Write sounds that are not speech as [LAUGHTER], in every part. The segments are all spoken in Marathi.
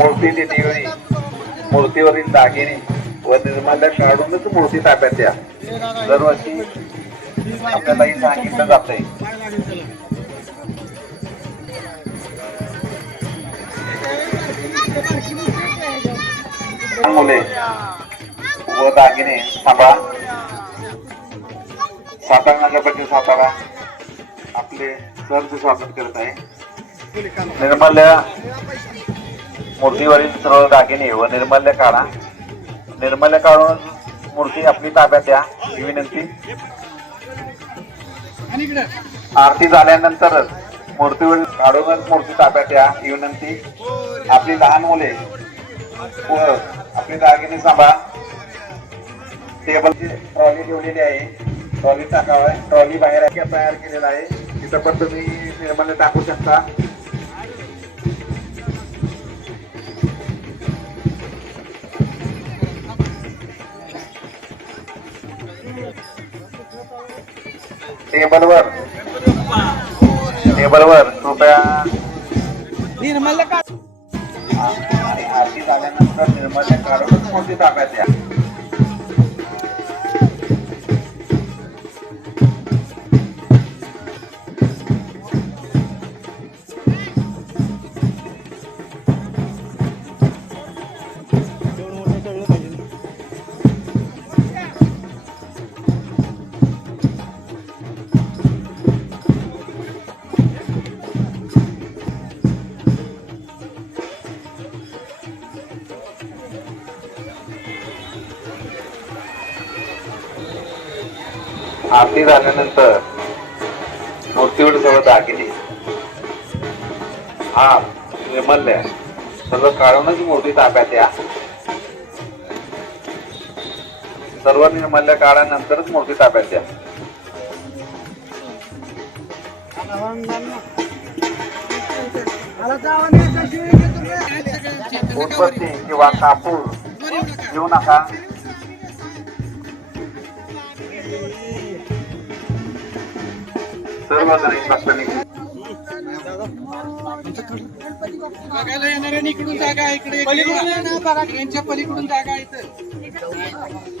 मूर्ती देवीवरी मूर्तीवरील दागिने. व निर्माल्य काढूनच मूर्ती ताब्यात द्या. दरवर्षी आपल्यालाही सांगितलं जातंय. मुले व दागिने सांभाळा सातारा नगरपरिषद सातारा आपले सरचे स्वागत करत आहे. निर्मल्य मूर्तीवरील सर्व दागिने व निर्मल्य काढा. निर्मल्य काढून मूर्ती आपली ताब्यात द्या. ही विनंती. आरती झाल्यानंतरच मूर्तीवर काढूनच मूर्ती ताब्यात द्या. ही विनंती. आपली लहान मुले व आपली दागिने सांभाळा. टेबलची ट्रॉली ठेवलेली आहे. ट्रॉली टाकावा. ट्रॉली बाहेर तयार केलेला आहे. तिथं पण तुम्ही निर्माण टाकू शकता. टेबलवर. टेबलवर कृपया. निर्मल आरती झाल्यानंतर निर्माल्य काढूनच मोठी ताब्यात द्या. आरती झाल्यानंतर मूर्तीवर सर्व दागिने. हा निर्मल्य. सर्व काढूनच मूर्ती ताब्यात या. सर्व निर्मल्य काढल्यानंतरच मूर्ती ताब्यात द्या उदबत्ती किंवा कापूर घेऊ नका. सर्व गणेश भक्तांनी बघायला येणाऱ्या इकडून जागा आहे इकडे. पलीकडून ना बघा यांच्या पलीकडून जागा आहे इथं.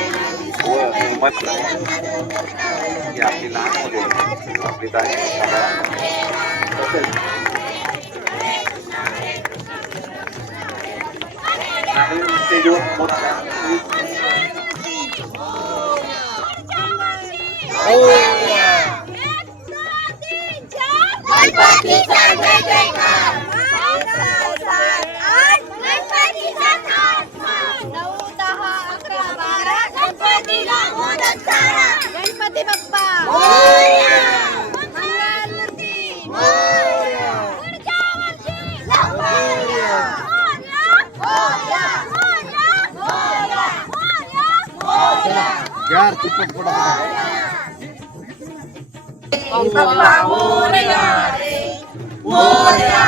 व निर्मल ही आपली लहान मुले आपली दागिने तसेच नागरिक स्टेजवर मोठ्या गणपतीचा बाप्पा मंगलमूर्ती पुढच्या वर्षी लवकर या. मोरया रे मोरया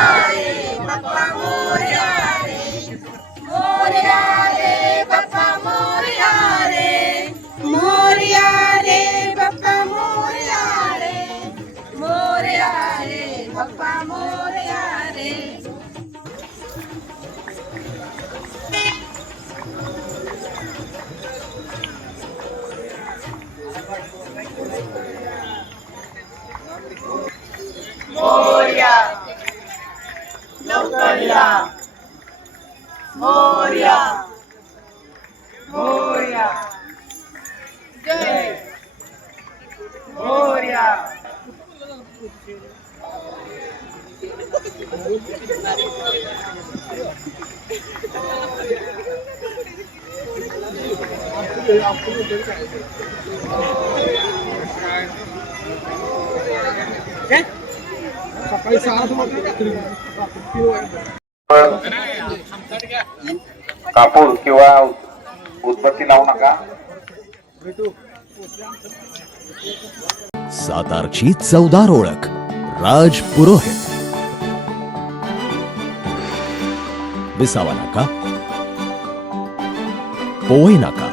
सकाळी सहा कापूर किंवा उदबत्ती लावू नका. सातारची चौदार ओळख राज पुरोहित. विसावा नाका पोवई नाका.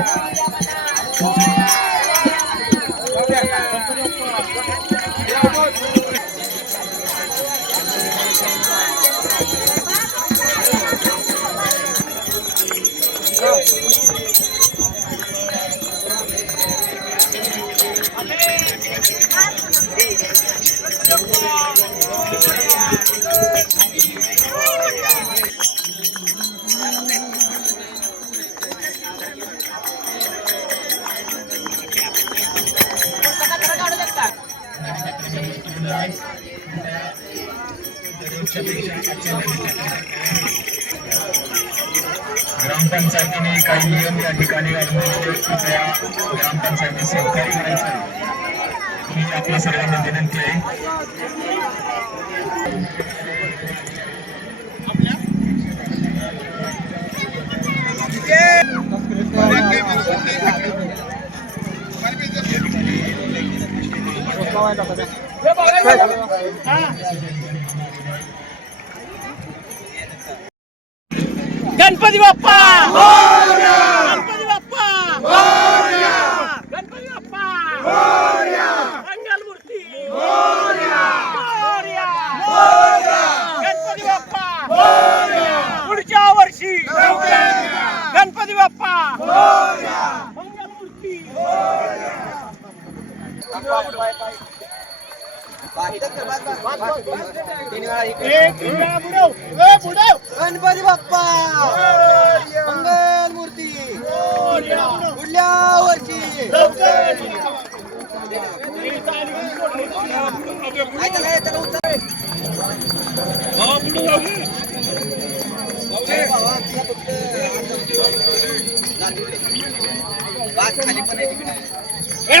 这 [LAUGHS] ग्रामपंचायतीने काही नियम या ठिकाणी आणून दिलेले आहेत. कृपया ग्रामपंचायती सहकार्य करायचं ही आपल्या सर्वांना विनंती आहे गणपती बाप्पा! गणपती बाप्पा! गणपती बाप्पा! मंगलमूर्ती! गणपती बाप्पा! पुढच्या वर्षी गणपती बाप्पा! मंगलमूर्ती एक वेळा बुडव. ए, बुडव. गणपती बाप्पा! मंगल मूर्ती पुढल्या वर्षी! बात खाली पण आहे तिकडे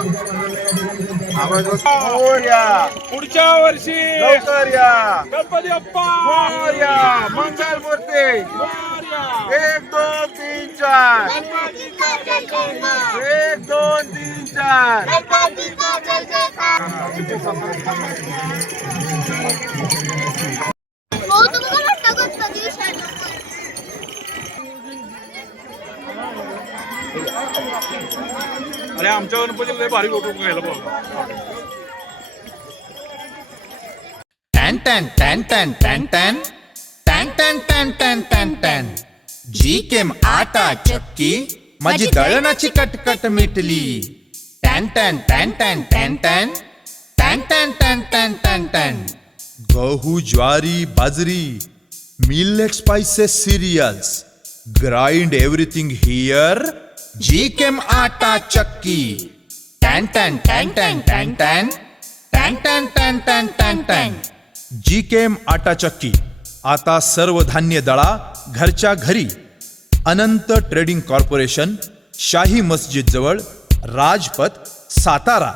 पुढच्या वर्षी गणपती बाप्पा! एक दोन तीन चार. एक दोन तीन चार. अरे आमच्या गणपती लय भारी फोटो घ्यायला पाहिजे टॅन टॅन टॅन टॅन टॅन टॅन टॅन टॅन टॅन टॅन टॅन टॅन जी केम आटा चक्की माझी दळणाची कटकट मिटली टॅन टॅन टॅन टॅन टॅन टॅन टॅन टॅन टॅन टॅन टॅन टॅन गहू ज्वारी बाजरी millet spices cereals grind everything here G केम आटा चक्की टॅन टॅन टॅन टॅन टॅन टॅन टॅन टॅन टॅन टॅन टॅन टॅन जी केम आटा चक्की आता सर्व धान्य दळा घरच्या घरी अनंत ट्रेडिंग कॉर्पोरेशन शाही मस्जिद जवळ राजपथ सातारा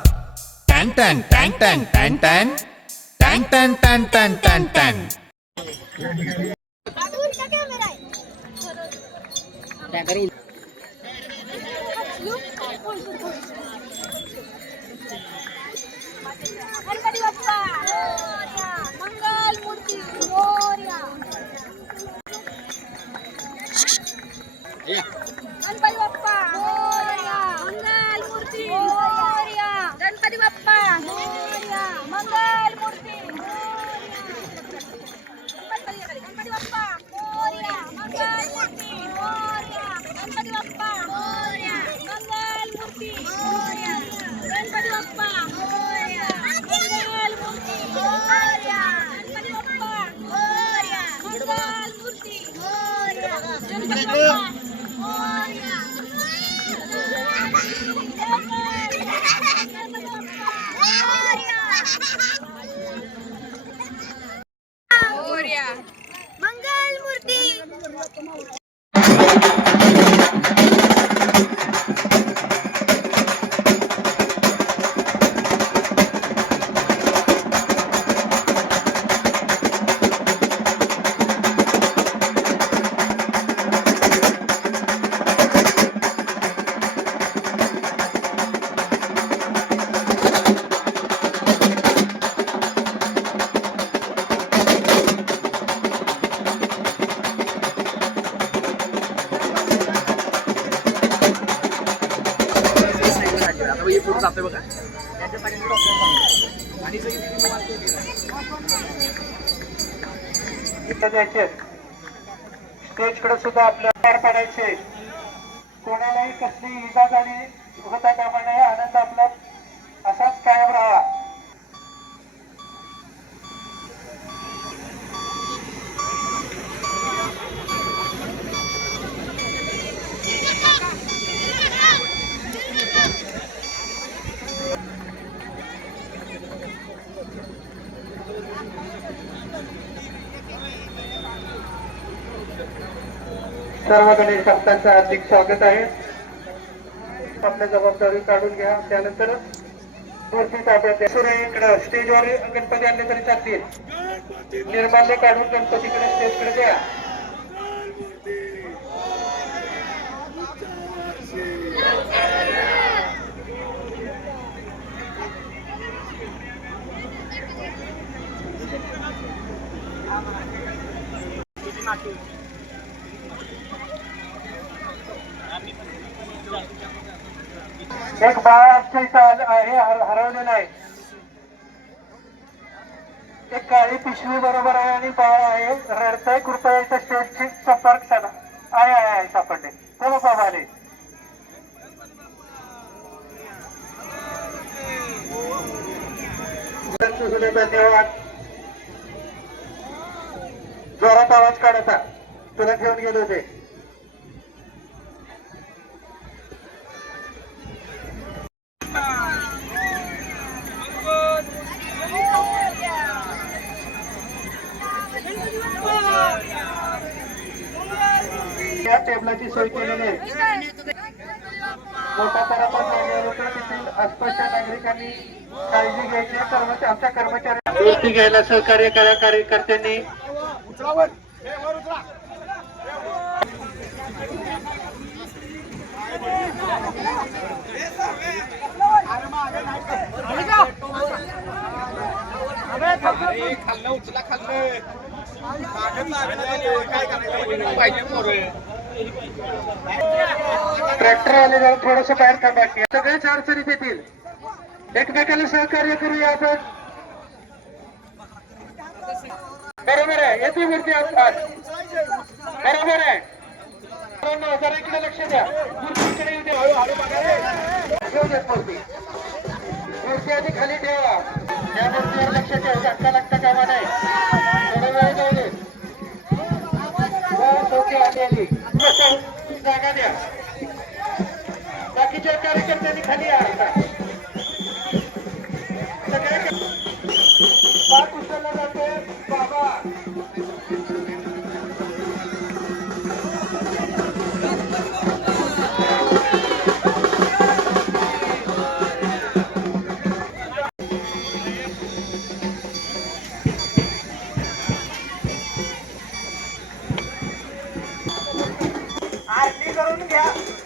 टॅन टॅन टॅन टॅन टॅन टॅन टॅन टॅन टॅन टॅन टॅन टॅन Yeah. मंगल मूर्ती. इथं जायचे स्टेजकडे सुद्धा आपल्या पार पाडायचे कोणालाही कसली इजा झाली होता कामा नये आनंद आपला असाच कायम राहा. सर्व गणेश भक्तांचं हार्दिक स्वागत आहे. आपल्या जबाबदारी काढून घ्या. त्यानंतर मूर्ती इकडं. स्टेजवर गणपती आणले तरी चालतील. निर्माल्य काढून गणपतीकडे स्टेजकडे द्या. एक बाळ आमच्या इथं आलं हरवलेलं आहे एक काळी पिशवी बरोबर आहे आणि बाळ आहे. रडतंय कृपया इथं स्टेजची संपर्क साधा. आहे आहे आहे सापडले. बोला बाबा आले. धन्यवाद. जोरात आवाज काढता तुला घेऊन गेलो होते. कर्मचाऱ्यांना आमच्या घ्यायला सहकार्य करा कार्यकर्त्यांनी. खाल्लं उचला खाल्लं पाहिजे ट्रॅक्टर आले जरा थोडस बाहेर थांबा की. सगळेच अडचणीत येतील. एकमेकाला सहकार्य करूया आपण. बरोबर आहे. येते मूर्ती असतात बरोबर आहे. मित्रांनो, जरा इकडे लक्ष द्या. मूर्तीकडे येऊ द्या. हळूहळू बघा रे. देत मूर्ती. मूर्ती आधी खाली ठेवा. त्या ठेवा आरती करून घ्या.